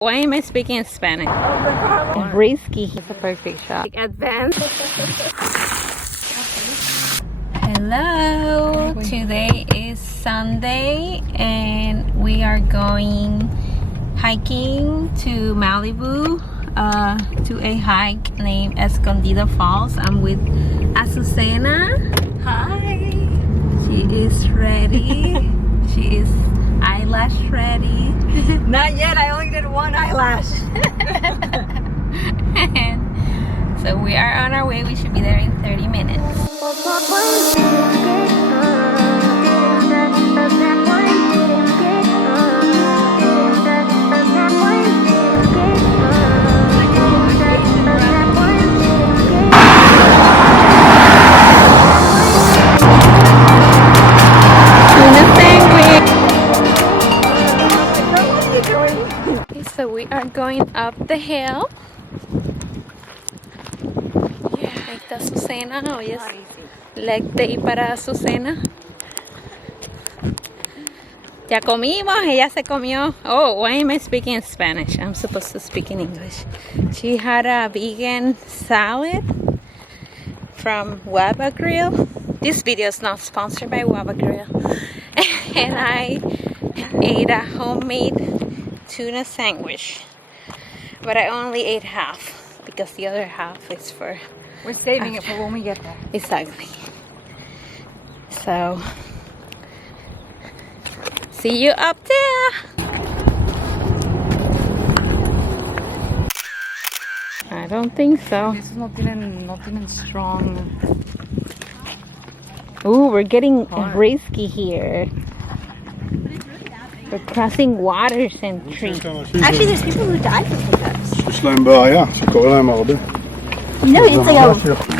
Why am I speaking Spanish? Risky. It's a perfect shot. Advance. Hello. Today is Sunday and we are going hiking to Malibu to a hike named Escondido Falls. I'm with Azucena. Hi. She is ready. She is eyelash ready. Not yet, I only did one eyelash. And so we are on our way. We should be there in 30 minutes. So we are going up the hill. Ahí está Azucena. Hoy es leg day para Azucena. Ya comimos, ella se comió. Oh, why am I speaking in Spanish? I'm supposed to speak in English. She had a vegan salad from Waba Grill. This video is not sponsored by Waba Grill. And I ate a homemade tuna sandwich, but I only ate half because the other half is for We're saving it for when we get there. Exactly. So see you up there. I don't think so. Esos no tienen strong. Ooh, we're getting risky here. We're crossing waters and trees. Actually, there's people who die from hiccups. יש להם בעיה, שקורה להם הרבה. No, it's like a...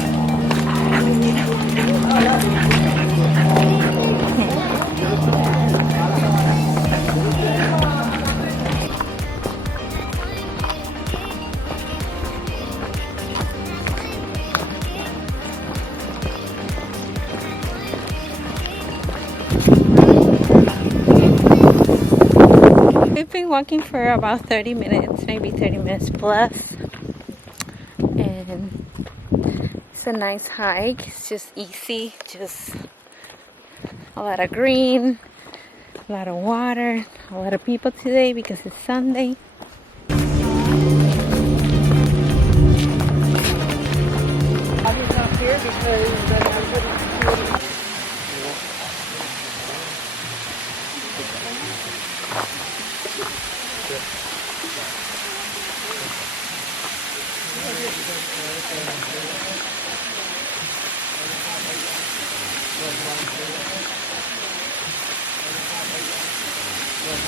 We've been walking for about 30 minutes, maybe 30 minutes plus. And it's a nice hike. It's just easy, just a lot of green, a lot of water, a lot of people today because it's Sunday.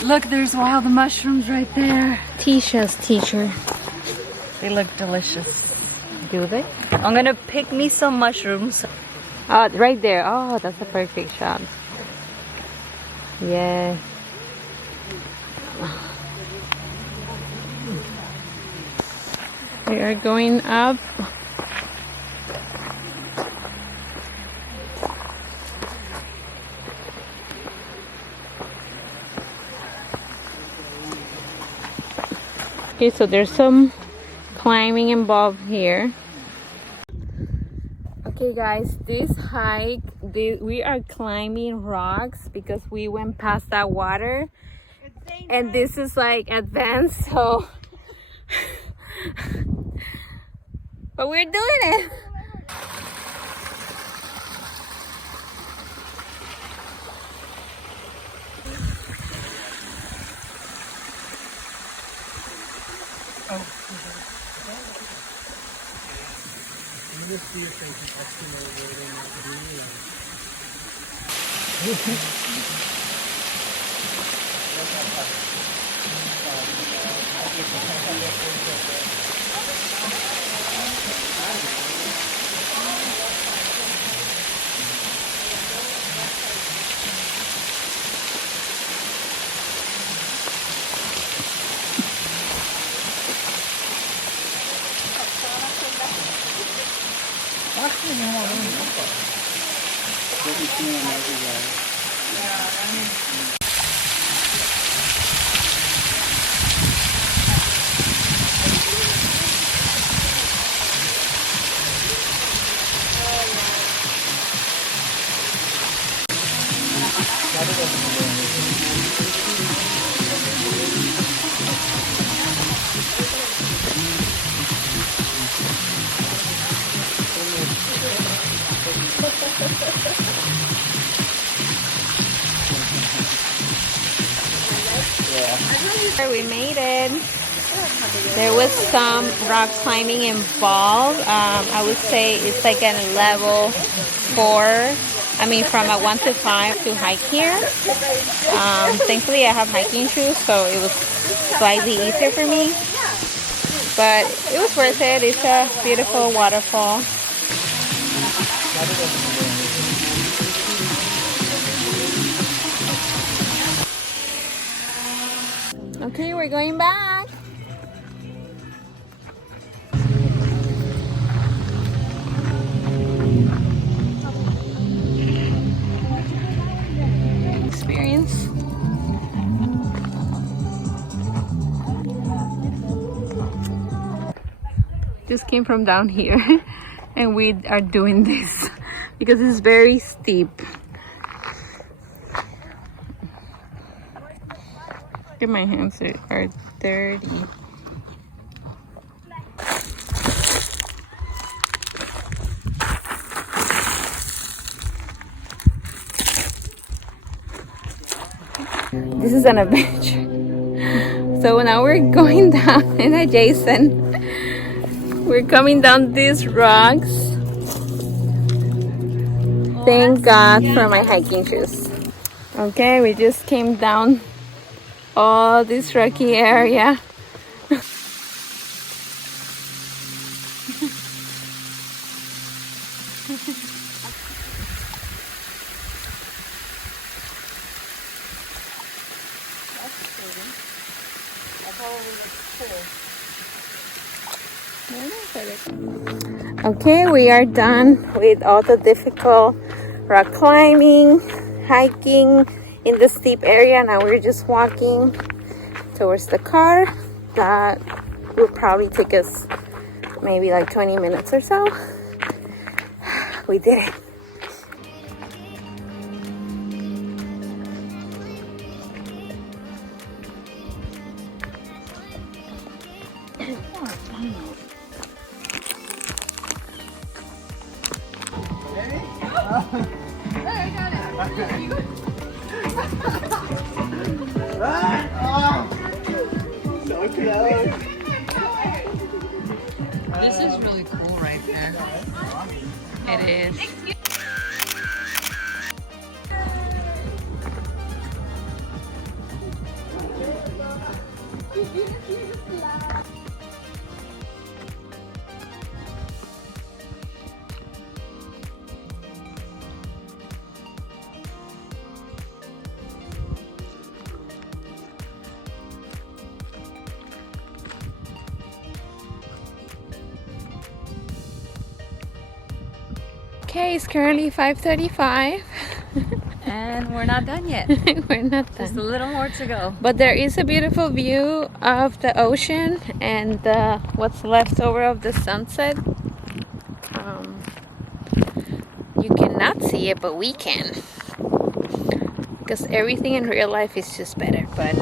Look, there's wild mushrooms right there. Tisha's teacher. They look delicious. Do they? I'm gonna pick me some mushrooms. Oh, right there. Oh, that's a perfect shot. Yeah. We are going up. Okay, so there's some climbing involved here. Okay guys, this hike, we are climbing rocks because we went past that water. And this is like advanced, so... But we're doing it! We made it. There was some rock climbing involved. I would say it's like a level 4. I mean, from a 1 to 5 to hike here. Thankfully, I have hiking shoes, so it was slightly easier for me. But it was worth it. It's a beautiful waterfall. Okay, we're going back. Experience. Just came from down here and we are doing this because it's very steep. Look at my hands are dirty. This is an adventure. So now we're going down and adjacent. We're coming down these rocks. Thank God for my hiking shoes. Okay, we just came down all this rocky area. Okay, we are done with all the difficult rock climbing, hiking in the steep area. Now we're just walking towards the car. That will probably take us maybe like 20 minutes or so. We did it. This is really cool right there. It is. Okay, it's currently 5:35. And we're not done yet. We're not Just a done. little more to go. But there is a beautiful view of the ocean and what's left over of the sunset. You cannot see it, but we can. Because everything in real life is just better. But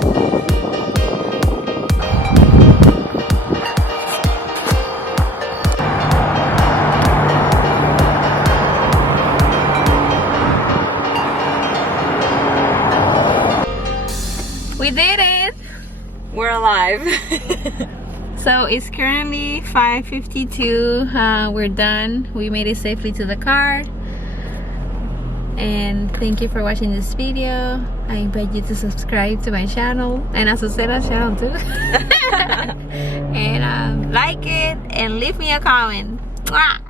we did it! We're alive. So it's currently 5:52. We're done. We made it safely to the car. And thank you for watching this video. I invite you to subscribe to my channel and Azucena's channel too. And like it and leave me a comment. Mwah!